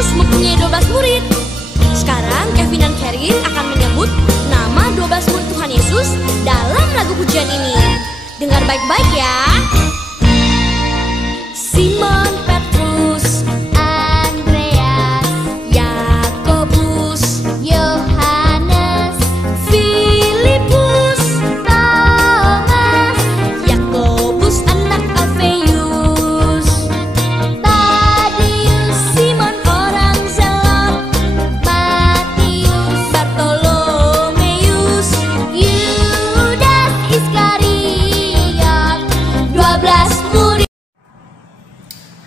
Yesus mempunyai 12 murid. Sekarang Kevin dan Karin akan menyebut nama 12 murid Tuhan Yesus dalam lagu pujian ini. Dengar baik-baik ya. Simon Petrus, Andreas, Yakobus, Yohanes, Filipus, Thomas, Yakobus anak Alfeus, Tadius, Simon orang Zelot, Matius, Bartolomeus, Yudas Iskariot, 12 murid.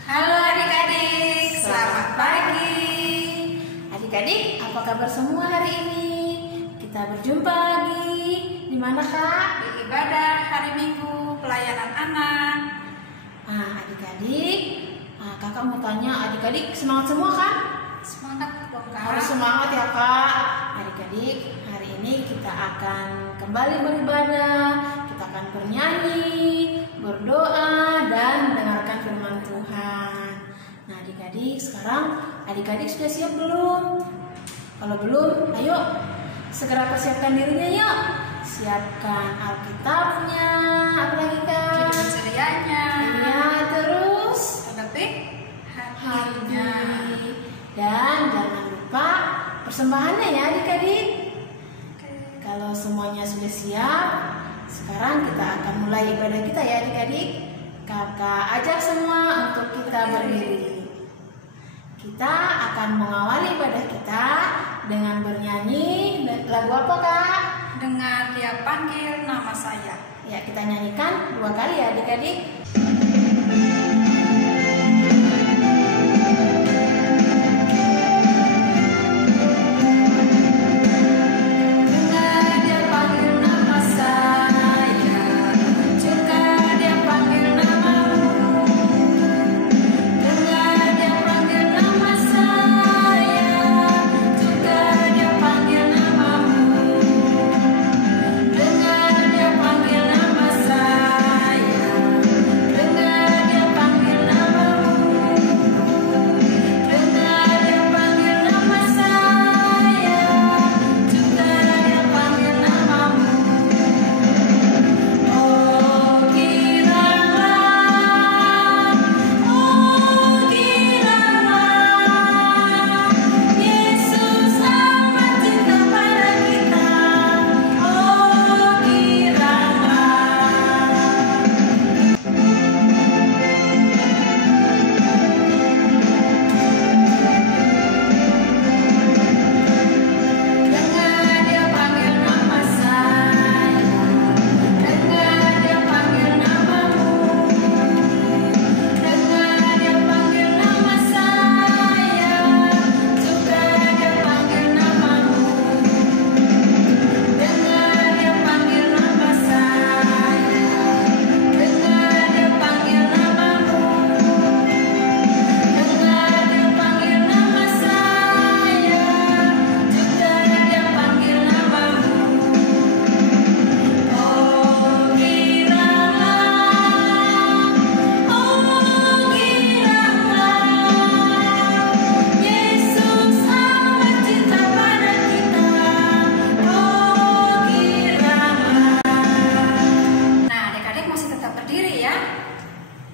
Halo adik-adik, selamat pagi. Adik-adik, apa kabar semua hari ini? Kita berjumpa lagi. Di mana, Kak? Di ibadah hari Minggu pelayanan anak. Adik-adik, Kakak mau tanya, adik-adik semangat semua kan? Semangat dong, Kak. Harus semangat ya, Kak. Adik-adik, hari ini kita akan kembali beribadah. Kita akan bernyanyi, berdoa, dan mendengarkan firman Tuhan. Nah, adik-adik, sekarang adik-adik sudah siap belum? Kalau belum, ayo segera persiapkan dirinya yuk. Siapkan Alkitabnya, apalagi Kak? Hidup cerianya, Ya, terus detik hati. hatinya. Dan jangan lupa persembahannya ya adik-adik. Oke. Kalau semuanya sudah siap, sekarang kita akan mulai ibadah kita ya adik-adik. Kakak ajak semua untuk kita berdiri. Kita akan mengawali ibadah kita dengan bernyanyi lagu apa Kak? Dengan Dia Panggil Nama Saya. Ya, kita nyanyikan 2 kali ya adik-adik.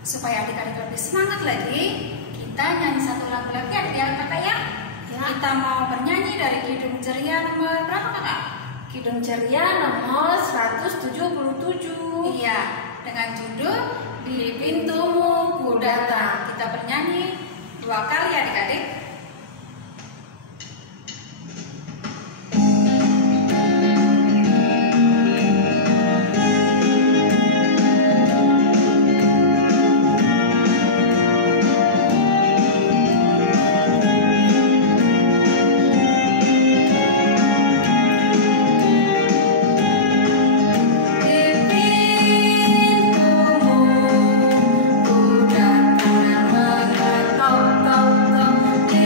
Supaya adik-adik lebih semangat lagi, kita nyanyi satu lagu lagi ya kakak ya. Kita mau bernyanyi dari Kidung Ceria nomor berapa kakak? Kidung Ceria nomor 177. Iya, dengan judul Di Pintumu Ku Datang. Kita bernyanyi 2 kali adik-adik. Di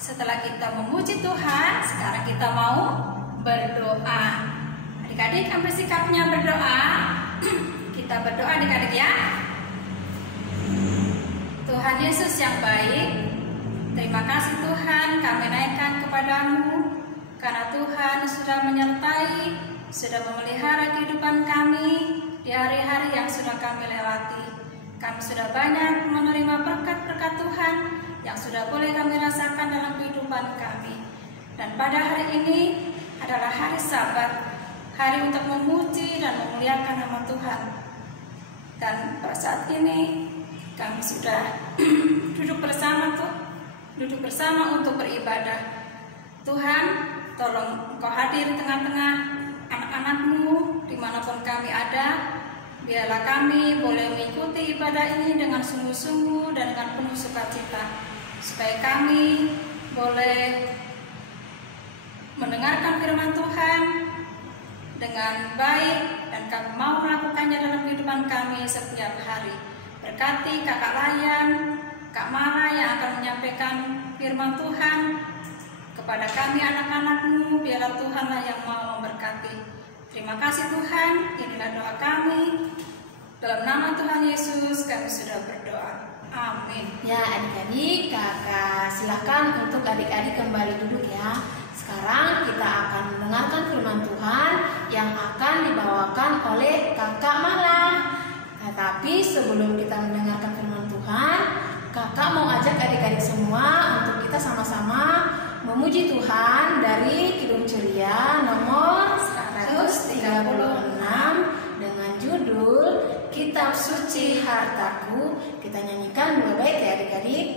Setelah kita memuji Tuhan, sekarang kita mau berdoa. Adik-adik ambil sikapnya berdoa. Kita berdoa adik-adik ya. Tuhan Yesus yang baik, terima kasih Tuhan kami naikkan kepadamu, karena Tuhan sudah menyertai, sudah memelihara kehidupan kami di hari-hari yang sudah kami lewati. Kami sudah banyak menerima berkat-berkat Tuhan yang sudah boleh kami rasakan dalam kehidupan kami. Dan pada hari ini adalah hari Sabat, hari untuk memuji dan memuliakan nama Tuhan. Dan pada saat ini kami sudah duduk bersama untuk beribadah. Tuhan, tolong Engkau hadir di tengah-tengah anak-anak-Mu dimanapun kami ada. Biarlah kami boleh mengikuti ibadah ini dengan sungguh-sungguh dan dengan penuh sukacita, supaya kami boleh mendengarkan firman Tuhan dengan baik dan kami mau melakukannya dalam kehidupan kami setiap hari. Berkati Kakak Layan, Kak Mara yang akan menyampaikan firman Tuhan kepada kami anak-anak-Mu. Biarlah Tuhanlah yang mau memberkati. Terima kasih Tuhan, inilah doa kami. Dalam nama Tuhan Yesus kami sudah berdoa. Amin. Ya adik-adik, kakak silakan untuk adik-adik kembali duduk ya. Sekarang kita akan mendengarkan firman Tuhan yang akan dibawakan oleh kakak Mala. Tetapi sebelum kita mendengarkan firman Tuhan, kakak mau ajak adik-adik semua untuk kita sama-sama memuji Tuhan dari Kidung Ceria nomor 136 dengan judul Kitab Suci Hartaku. Kita nyanyikan dua bait ya adik-adik.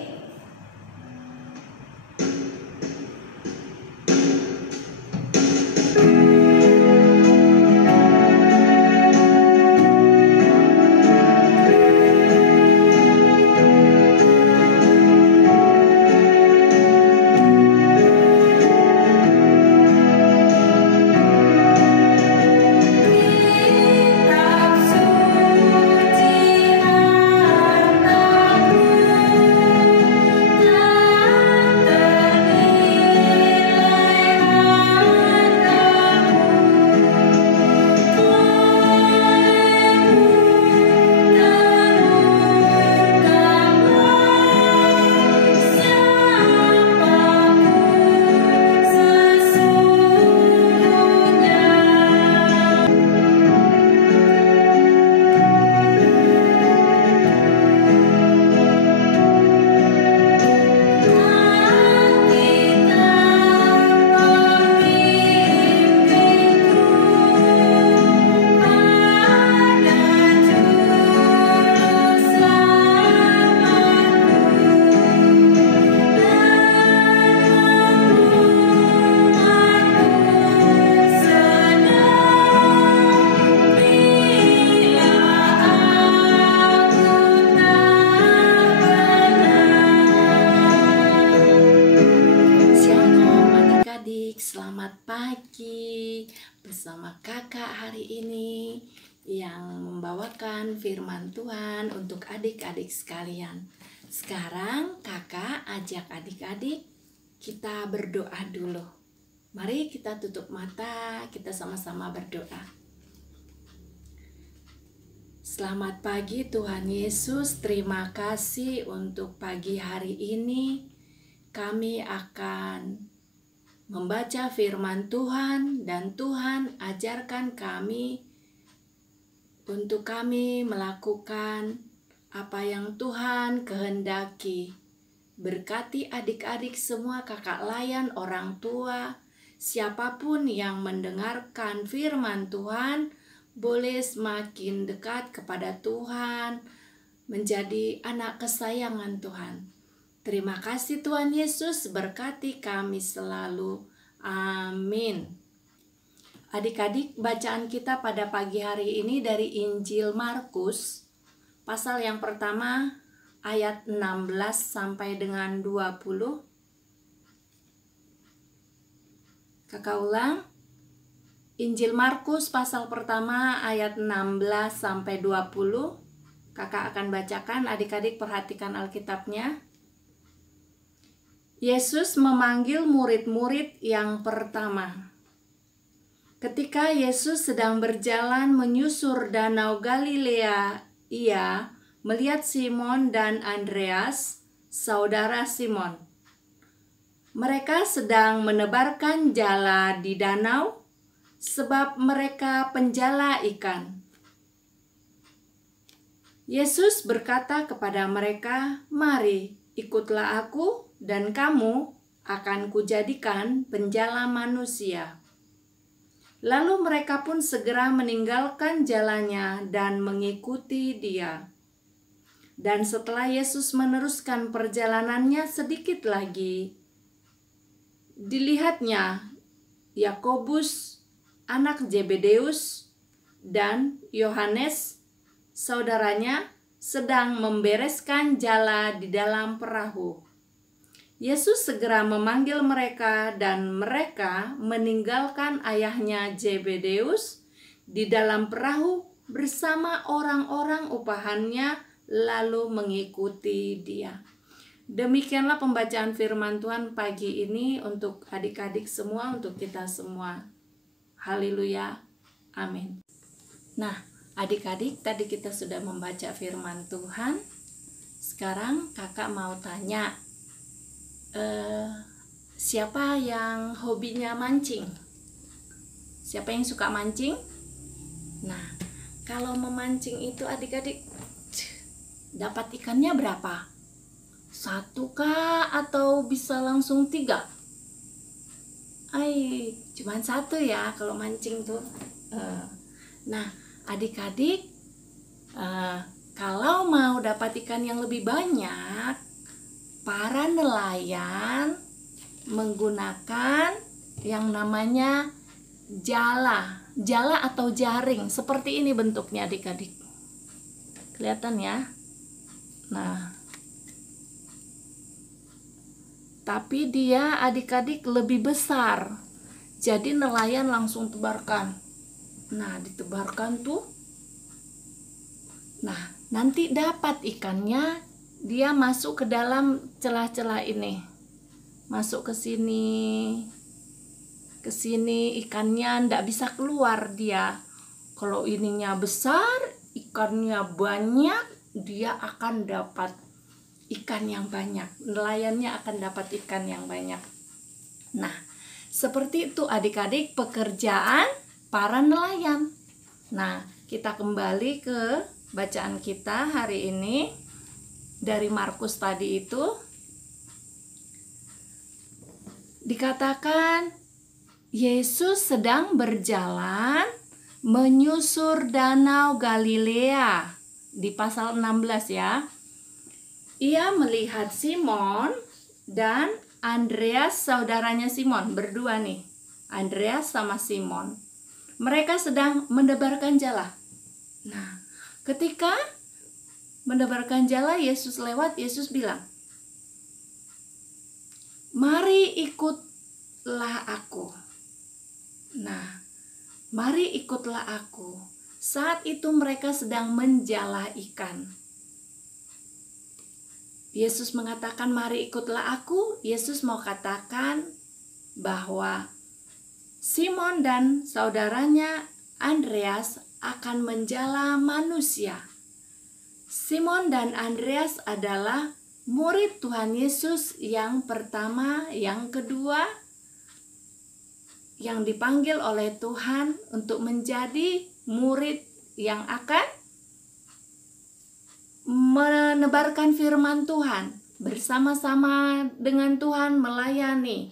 Selamat pagi bersama kakak hari ini yang membawakan firman Tuhan untuk adik-adik sekalian. Sekarang kakak ajak adik-adik kita berdoa dulu. Mari kita tutup mata, kita sama-sama berdoa. Selamat pagi Tuhan Yesus, terima kasih untuk pagi hari ini. Kami akan membaca firman Tuhan dan Tuhan ajarkan kami untuk kami melakukan apa yang Tuhan kehendaki. Berkati adik-adik semua, kakak Layan, orang tua, siapapun yang mendengarkan firman Tuhan boleh semakin dekat kepada Tuhan, menjadi anak kesayangan Tuhan. Terima kasih Tuhan Yesus, berkati kami selalu. Amin. Adik-adik, bacaan kita pada pagi hari ini dari Injil Markus, pasal yang pertama, ayat 16 sampai dengan 20. Kakak ulang. Injil Markus pasal pertama ayat 16 sampai 20. Kakak akan bacakan, adik-adik perhatikan Alkitabnya. Yesus memanggil murid-murid yang pertama. Ketika Yesus sedang berjalan menyusur Danau Galilea, ia melihat Simon dan Andreas, saudara Simon. Mereka sedang menebarkan jala di danau, sebab mereka penjala ikan. Yesus berkata kepada mereka, "Mari, ikutlah aku, dan kamu akan kujadikan penjala manusia." Lalu mereka pun segera meninggalkan jalannya dan mengikuti Dia. Dan setelah Yesus meneruskan perjalanannya sedikit lagi, dilihatnya Yakobus, anak Zebedeus, dan Yohanes, saudaranya, sedang membereskan jala di dalam perahu. Yesus segera memanggil mereka dan mereka meninggalkan ayahnya Zebedeus di dalam perahu bersama orang-orang upahannya lalu mengikuti Dia. Demikianlah pembacaan firman Tuhan pagi ini untuk adik-adik semua, untuk kita semua. Haleluya. Amin. Nah, adik-adik, tadi kita sudah membaca firman Tuhan. Sekarang kakak mau tanya, siapa yang hobinya mancing? Siapa yang suka mancing? Nah, kalau memancing itu adik-adik dapat ikannya berapa? 1 kah atau bisa langsung 3? Cuman 1 ya kalau mancing tuh. Nah, adik-adik, kalau mau dapat ikan yang lebih banyak, para nelayan menggunakan yang namanya jala atau jaring. Seperti ini bentuknya adik-adik. Kelihatan ya? Nah, tapi dia adik-adik lebih besar. Jadi nelayan langsung tebarkan. Nah, ditebarkan tuh. Nah, nanti dapat ikannya. Dia masuk ke dalam celah-celah ini, masuk ke sini ikannya ndak bisa keluar dia. Kalau ininya besar, ikannya banyak, dia akan dapat ikan yang banyak. Nelayannya akan dapat ikan yang banyak. Nah, seperti itu adik-adik pekerjaan para nelayan. Nah, kita kembali ke bacaan kita hari ini. Dari Markus tadi itu dikatakan Yesus sedang berjalan menyusur Danau Galilea di pasal 16 ya. Ia melihat Simon dan Andreas, saudaranya Simon, berdua nih, Andreas sama Simon. Mereka sedang menebarkan jala. Nah, ketika menebarkan jala, Yesus lewat, Yesus bilang, "Mari ikutlah aku." Nah, mari ikutlah aku. Saat itu mereka sedang menjala ikan. Yesus mengatakan, "Mari ikutlah aku." Yesus mau katakan bahwa Simon dan saudaranya Andreas akan menjala manusia. Simon dan Andreas adalah murid Tuhan Yesus yang pertama, yang kedua, yang dipanggil oleh Tuhan untuk menjadi murid yang akan menebarkan firman Tuhan, bersama-sama dengan Tuhan melayani,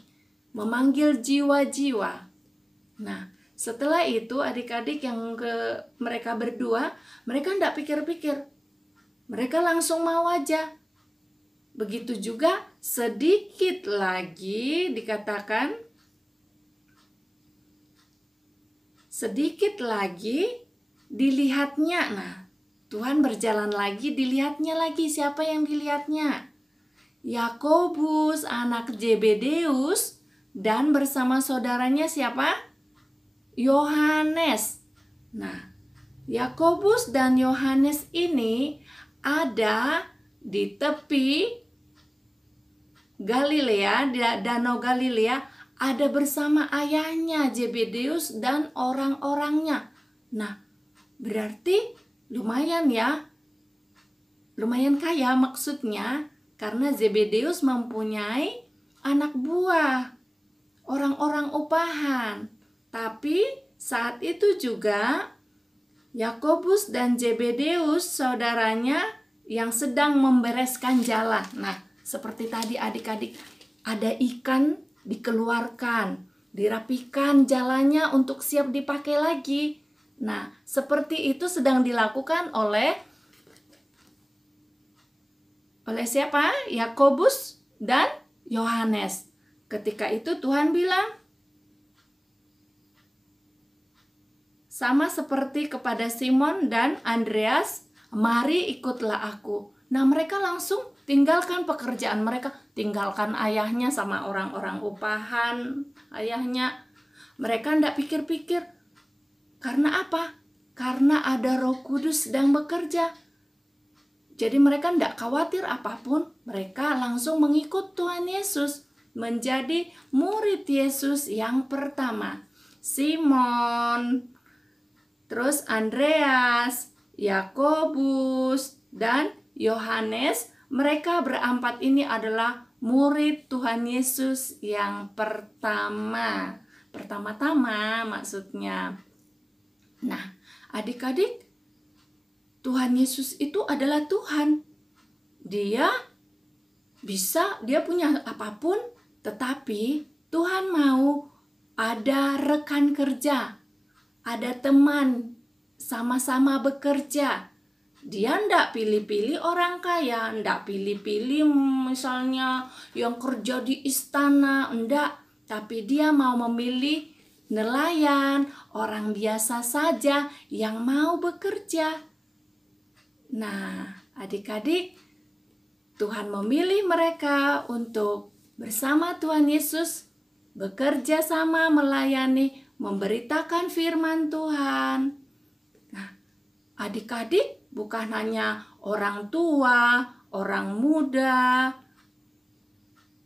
memanggil jiwa-jiwa. Nah, setelah itu adik-adik yang mereka berdua, mereka tidak pikir-pikir. Mereka langsung mau aja. Begitu juga sedikit lagi dikatakan, sedikit lagi dilihatnya. Nah, Tuhan berjalan lagi, dilihatnya lagi. Siapa yang dilihatnya? Yakobus, anak Zebedeus, dan bersama saudaranya siapa? Yohanes. Nah, Yakobus dan Yohanes ini ada di tepi Galilea, di Danau Galilea, ada bersama ayahnya Zebedeus dan orang-orangnya. Nah, berarti lumayan ya, lumayan kaya maksudnya, karena Zebedeus mempunyai anak buah, orang-orang upahan. Tapi saat itu juga Yakobus dan Zebedeus saudaranya yang sedang membereskan jalan. Nah, seperti tadi adik-adik, ada ikan dikeluarkan, dirapikan jalannya untuk siap dipakai lagi. Nah, seperti itu sedang dilakukan oleh siapa? Yakobus dan Yohanes. Ketika itu Tuhan bilang, sama seperti kepada Simon dan Andreas, mari ikutlah aku. Nah, mereka langsung tinggalkan pekerjaan mereka, tinggalkan ayahnya sama orang-orang upahan ayahnya. Mereka tidak pikir-pikir. Karena apa? Karena ada Roh Kudus sedang bekerja. Jadi mereka tidak khawatir apapun, mereka langsung mengikut Tuhan Yesus, menjadi murid Yesus yang pertama. Simon, terus Andreas, Yakobus, dan Yohanes, mereka berempat ini adalah murid Tuhan Yesus yang pertama. Pertama-tama maksudnya. Nah, adik-adik, Tuhan Yesus itu adalah Tuhan. Dia punya apapun, tetapi Tuhan mau ada rekan kerja, ada teman, sama-sama bekerja. Dia ndak pilih-pilih orang kaya, ndak pilih-pilih misalnya yang kerja di istana, ndak. Tapi dia mau memilih nelayan, orang biasa saja yang mau bekerja. Nah, adik-adik, Tuhan memilih mereka untuk bersama Tuhan Yesus bekerja sama, melayani, memberitakan firman Tuhan. Nah, adik-adik bukan hanya orang tua, orang muda,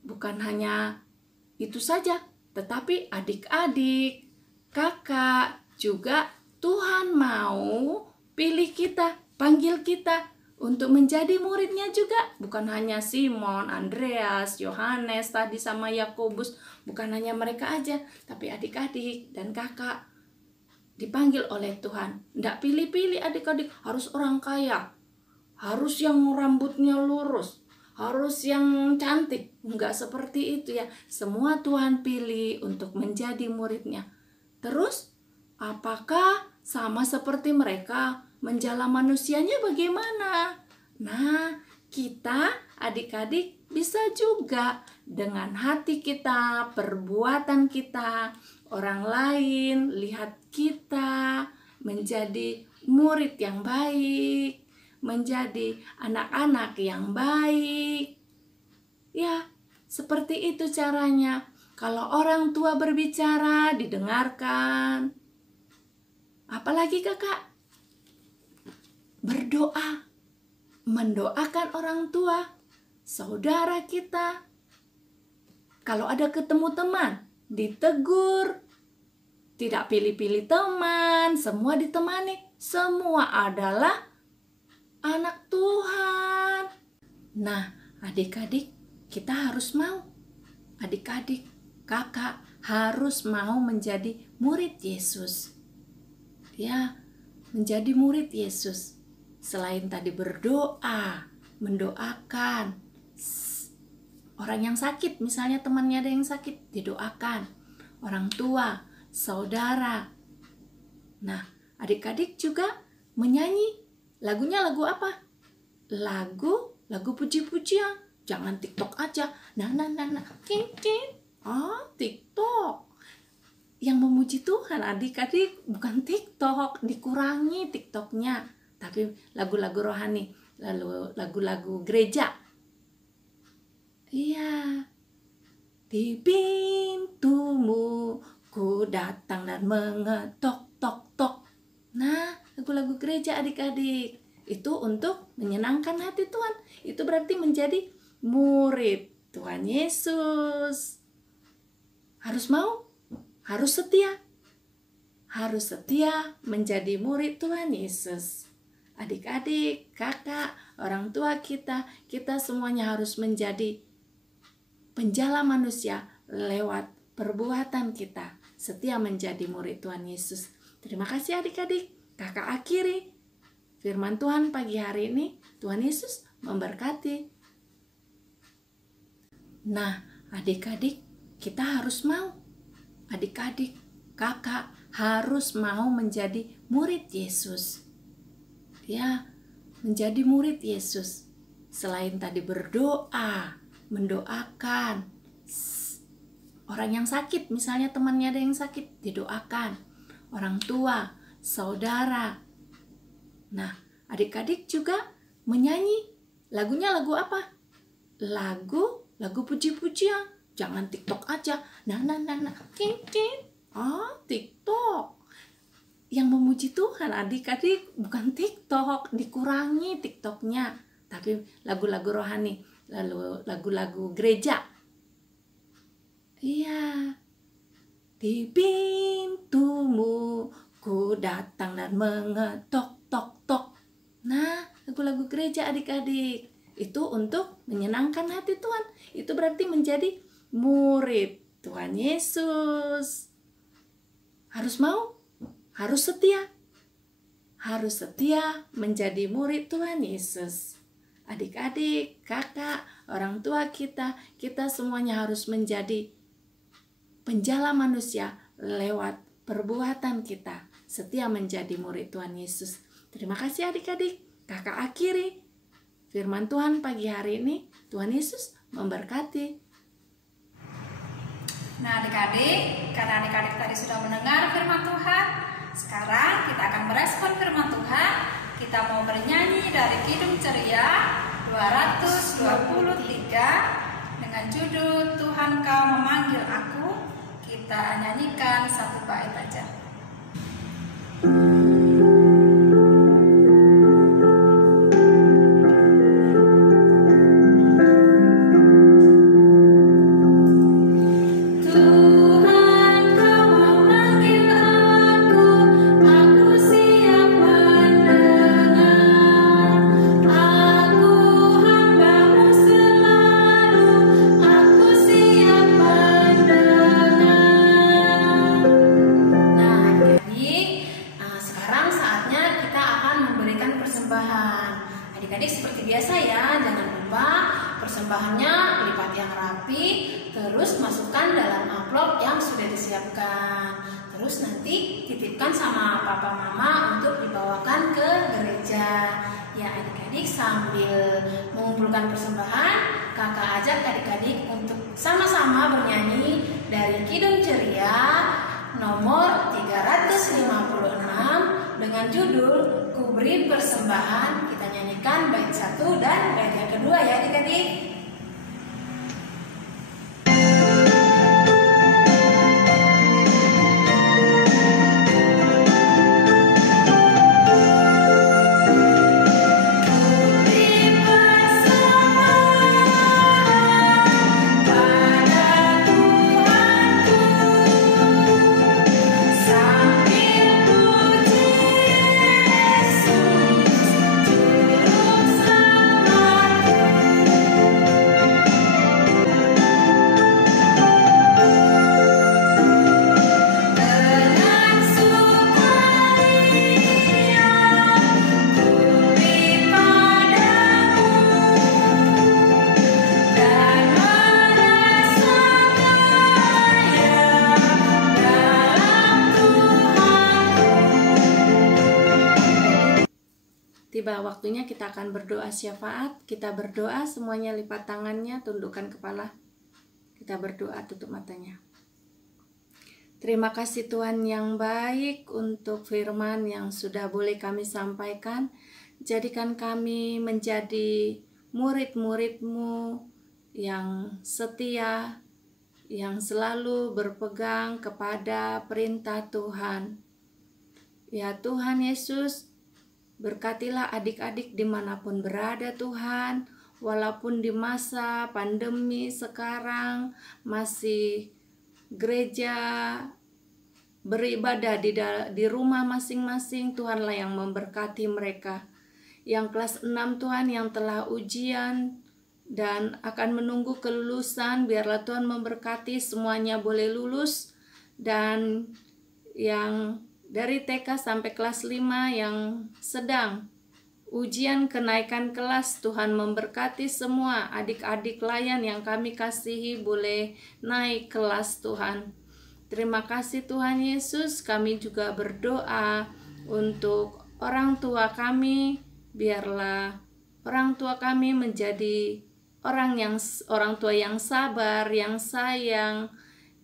bukan hanya itu saja, tetapi adik-adik, kakak juga Tuhan mau pilih kita, panggil kita untuk menjadi muridnya juga. Bukan hanya Simon, Andreas, Yohanes tadi sama Yakobus, bukan hanya mereka aja, tapi adik-adik dan kakak dipanggil oleh Tuhan. Nggak pilih-pilih adik-adik, harus orang kaya, harus yang rambutnya lurus, harus yang cantik. Nggak seperti itu ya. Semua Tuhan pilih untuk menjadi muridnya. Terus, apakah sama seperti mereka? Menjala manusianya bagaimana? Nah, kita adik-adik bisa juga dengan hati kita, perbuatan kita, orang lain lihat kita menjadi murid yang baik, menjadi anak-anak yang baik. Ya, seperti itu caranya. Kalau orang tua berbicara, didengarkan. Apalagi kakak? Berdoa, mendoakan orang tua, saudara kita. Kalau ada ketemu teman, ditegur. Tidak pilih-pilih teman, semua ditemani. Semua adalah anak Tuhan. Nah, adik-adik, kita harus mau. Adik-adik, kakak harus mau menjadi murid Yesus. Ya, menjadi murid Yesus. Selain tadi berdoa, mendoakan orang yang sakit, misalnya temannya ada yang sakit, didoakan. Orang tua, saudara. Nah, adik-adik juga menyanyi. Lagunya lagu apa? Lagu puji-pujian. Jangan TikTok aja. Nah. TikTok. Yang memuji Tuhan, adik-adik, bukan TikTok. Dikurangi TikToknya. Tapi lagu-lagu rohani, lalu lagu-lagu gereja. Iya. Di pintumu ku datang dan mengetok tok tok. Nah, lagu-lagu gereja adik-adik itu untuk menyenangkan hati Tuhan. Itu berarti menjadi murid Tuhan Yesus. Harus mau, harus setia. Harus setia menjadi murid Tuhan Yesus. Adik-adik, kakak, orang tua kita semuanya harus menjadi penjala manusia lewat perbuatan kita. Setia menjadi murid Tuhan Yesus. Terima kasih adik-adik. Kakak akhiri firman Tuhan pagi hari ini. Tuhan Yesus memberkati. Nah, adik-adik, kita harus mau. Adik-adik, kakak harus mau menjadi murid Yesus. Ya, menjadi murid Yesus. Selain tadi berdoa, mendoakan orang yang sakit, misalnya temannya ada yang sakit, didoakan. Orang tua, saudara. Nah, adik-adik juga menyanyi. Lagunya lagu apa? Lagu puji-pujian. Jangan TikTok aja. Nah. TikTok. Yang memuji Tuhan, adik-adik, bukan TikTok. Dikurangi TikToknya. Tapi lagu-lagu rohani, lalu lagu-lagu gereja. Iya. Di pintumu ku datang dan mengetok tok tok. Nah, lagu-lagu gereja adik-adik. Itu untuk menyenangkan hati Tuhan. Itu berarti menjadi murid Tuhan Yesus. Harus mau, harus setia. Harus setia menjadi murid Tuhan Yesus. Adik-adik, kakak, orang tua kita semuanya harus menjadi penjala manusia lewat perbuatan kita. Setia menjadi murid Tuhan Yesus. Terima kasih adik-adik. Kakak akhiri firman Tuhan pagi hari ini. Tuhan Yesus memberkati. Nah adik-adik, karena adik-adik tadi sudah mendengar firman Tuhan, sekarang kita akan merespon firman Tuhan. Kita mau bernyanyi dari Kidung Ceria 223 dengan judul Tuhan Kau Memanggil Aku. Kita nyanyikan satu bait aja. Adik-adik seperti biasa ya, jangan lupa persembahannya lipat yang rapi, terus masukkan dalam amplop yang sudah disiapkan. Terus nanti titipkan sama papa mama untuk dibawakan ke gereja. Ya adik-adik, sambil mengumpulkan persembahan, kakak ajak adik-adik untuk sama-sama bernyanyi dari Kidung Ceria nomor 356 dengan judul Ku Beri Persembahan. Kita nyanyikan bait 1 dan bait yang kedua ya adik-adik. Tiba waktunya kita akan berdoa syafaat. Kita berdoa semuanya, lipat tangannya, tundukkan kepala. Kita berdoa, tutup matanya. Terima kasih Tuhan yang baik untuk firman yang sudah boleh kami sampaikan. Jadikan kami menjadi murid-murid-Mu yang setia, yang selalu berpegang kepada perintah Tuhan. Ya Tuhan Yesus, berkatilah adik-adik dimanapun berada Tuhan, walaupun di masa pandemi sekarang masih gereja beribadah di rumah masing-masing. Tuhanlah yang memberkati mereka. Yang kelas 6 Tuhan yang telah ujian dan akan menunggu kelulusan, biarlah Tuhan memberkati semuanya boleh lulus. Dan yang dari TK sampai kelas 5 yang sedang ujian kenaikan kelas, Tuhan memberkati semua adik-adik layan yang kami kasihi boleh naik kelas Tuhan. Terima kasih Tuhan Yesus. Kami juga berdoa untuk orang tua kami, biarlah orang tua kami menjadi orang tua yang sabar, yang sayang,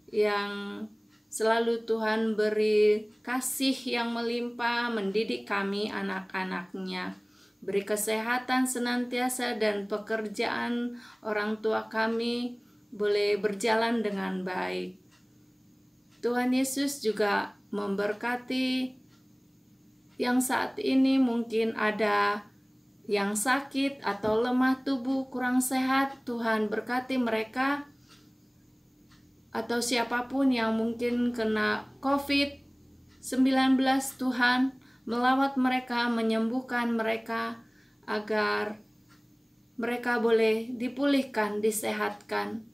yang selalu Tuhan beri kasih yang melimpah mendidik kami anak-anaknya. Beri kesehatan senantiasa dan pekerjaan orang tua kami boleh berjalan dengan baik. Tuhan Yesus juga memberkati yang saat ini mungkin ada yang sakit atau lemah tubuh, kurang sehat. Tuhan berkati mereka, atau siapapun yang mungkin kena COVID-19, Tuhan melawat mereka, menyembuhkan mereka agar mereka boleh dipulihkan, disehatkan.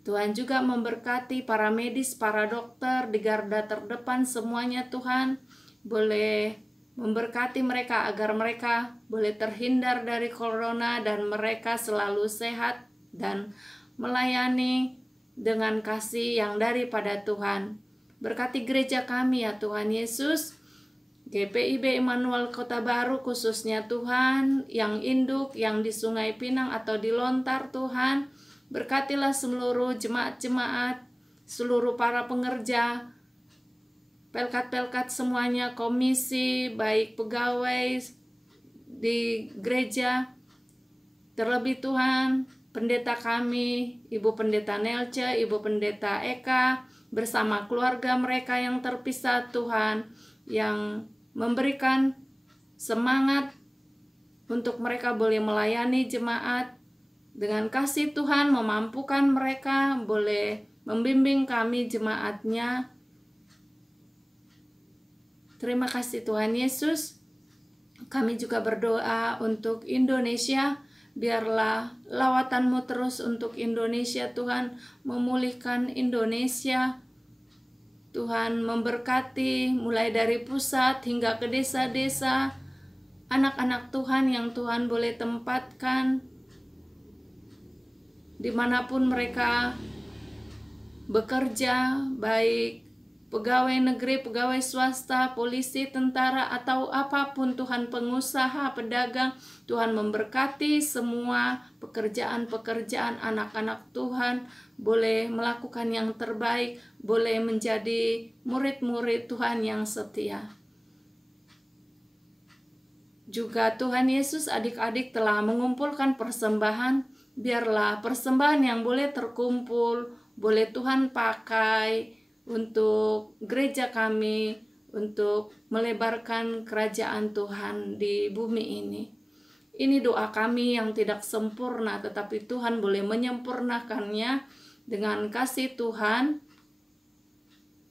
Tuhan juga memberkati para medis, para dokter di garda terdepan semuanya. Tuhan boleh memberkati mereka agar mereka boleh terhindar dari corona dan mereka selalu sehat dan melayani dengan kasih yang daripada Tuhan. Berkati gereja kami ya Tuhan Yesus, GPIB Immanuel Kota Baru khususnya Tuhan, yang induk, yang di Sungai Pinang atau di Lontar Tuhan. Berkatilah seluruh jemaat-jemaat, seluruh para pengerja, pelkat-pelkat semuanya, komisi, baik pegawai di gereja. Terlebih Tuhan, pendeta kami, Ibu Pendeta Nelce, Ibu Pendeta Eka, bersama keluarga mereka yang terpisah Tuhan, yang memberikan semangat untuk mereka boleh melayani jemaat. Dengan kasih Tuhan memampukan mereka boleh membimbing kami jemaatnya. Terima kasih Tuhan Yesus. Kami juga berdoa untuk Indonesia. Biarlah lawatan-Mu terus untuk Indonesia Tuhan, memulihkan Indonesia. Tuhan memberkati mulai dari pusat hingga ke desa-desa. Anak-anak Tuhan yang Tuhan boleh tempatkan dimanapun mereka bekerja, baik pegawai negeri, pegawai swasta, polisi, tentara, atau apapun Tuhan, pengusaha, pedagang. Tuhan memberkati semua pekerjaan-pekerjaan anak-anak Tuhan, boleh melakukan yang terbaik, boleh menjadi murid-murid Tuhan yang setia. Juga Tuhan Yesus, adik-adik telah mengumpulkan persembahan. Biarlah persembahan yang boleh terkumpul, boleh Tuhan pakai untuk gereja kami, untuk melebarkan kerajaan Tuhan di bumi ini. Ini doa kami yang tidak sempurna, tetapi Tuhan boleh menyempurnakannya dengan kasih Tuhan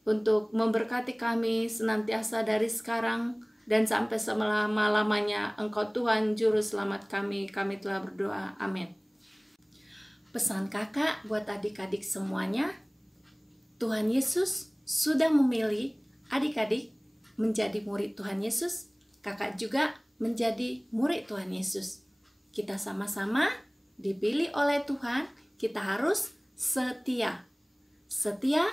untuk memberkati kami senantiasa dari sekarang dan sampai selama-lamanya. Engkau Tuhan Juru Selamat kami telah berdoa. Amin. Pesan kakak buat adik-adik semuanya, Tuhan Yesus sudah memilih adik-adik menjadi murid Tuhan Yesus. Kakak juga menjadi murid Tuhan Yesus. Kita sama-sama dipilih oleh Tuhan. Kita harus setia. Setia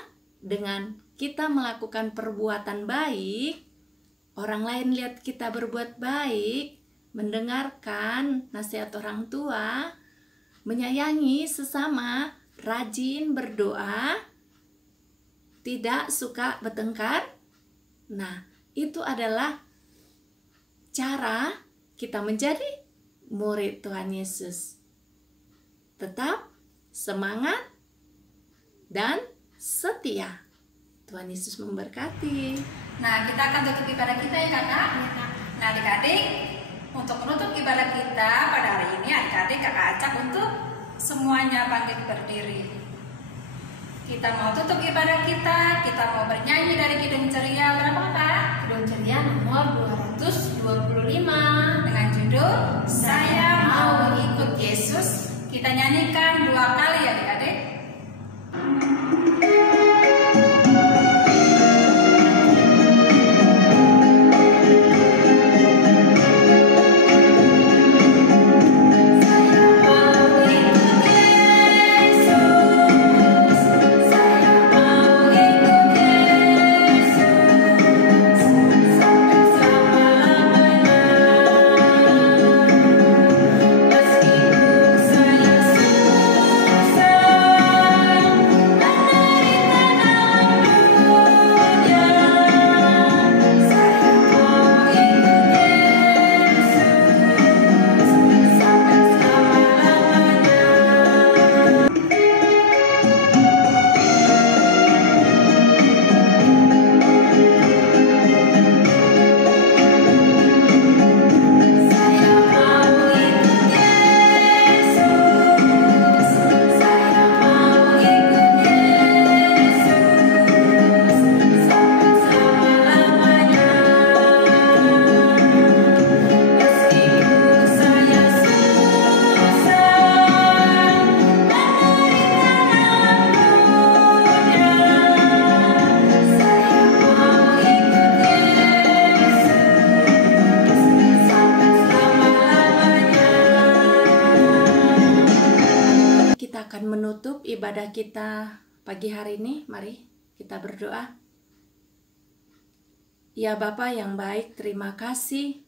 dengan kita melakukan perbuatan baik. Orang lain lihat kita berbuat baik, mendengarkan nasihat orang tua, menyayangi sesama, rajin berdoa, tidak suka bertengkar. Nah, itu adalah cara kita menjadi murid Tuhan Yesus. Tetap semangat dan setia. Tuhan Yesus memberkati. Nah, kita akan tutup ibadah kita ya kakak. Nah adik-adik, Untuk menutup ibadah kita pada hari ini, adik-adik kakak ajak untuk semuanya bangkit berdiri. Kita mau tutup ibadah kita mau bernyanyi dari Kidung Ceria berapa kak? Kidung Ceria nomor 225 Dengan judul Saya Mau Ikut Yesus. Kita nyanyikan 2 kali ya adik-adik. Menutup ibadah kita pagi hari ini, mari kita berdoa. Ya Bapa yang baik, terima kasih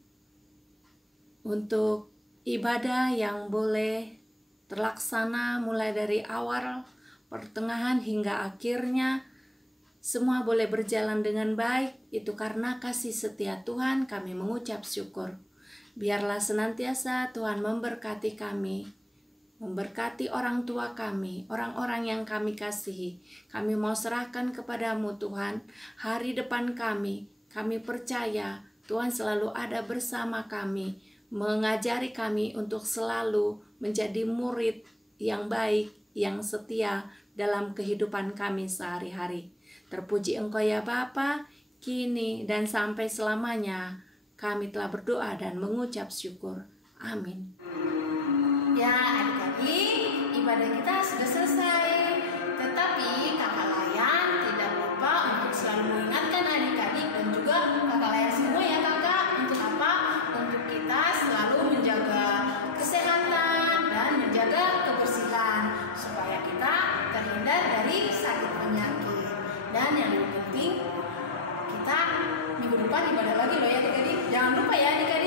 untuk ibadah yang boleh terlaksana mulai dari awal, pertengahan hingga akhirnya. Semua boleh berjalan dengan baik, itu karena kasih setia Tuhan kami mengucap syukur. Biarlah senantiasa Tuhan memberkati kami, memberkati orang tua kami, orang-orang yang kami kasihi. Kami mau serahkan kepadamu Tuhan, hari depan kami percaya Tuhan selalu ada bersama kami, mengajari kami untuk selalu menjadi murid yang baik, yang setia dalam kehidupan kami sehari-hari. Terpuji Engkau ya Bapa, kini dan sampai selamanya. Kami telah berdoa dan mengucap syukur. Amin. Ya adik-adik, ibadah kita sudah selesai. Tetapi kakak Layan tidak lupa untuk selalu mengingatkan adik-adik dan juga kakak Layan semua ya kakak. Untuk apa? Untuk kita selalu menjaga kesehatan dan menjaga kebersihan, supaya kita terhindar dari sakit penyakit. Dan yang lebih penting, kita minggu depan ibadah lagi loh ya adik-adik. Jangan lupa ya adik-adik.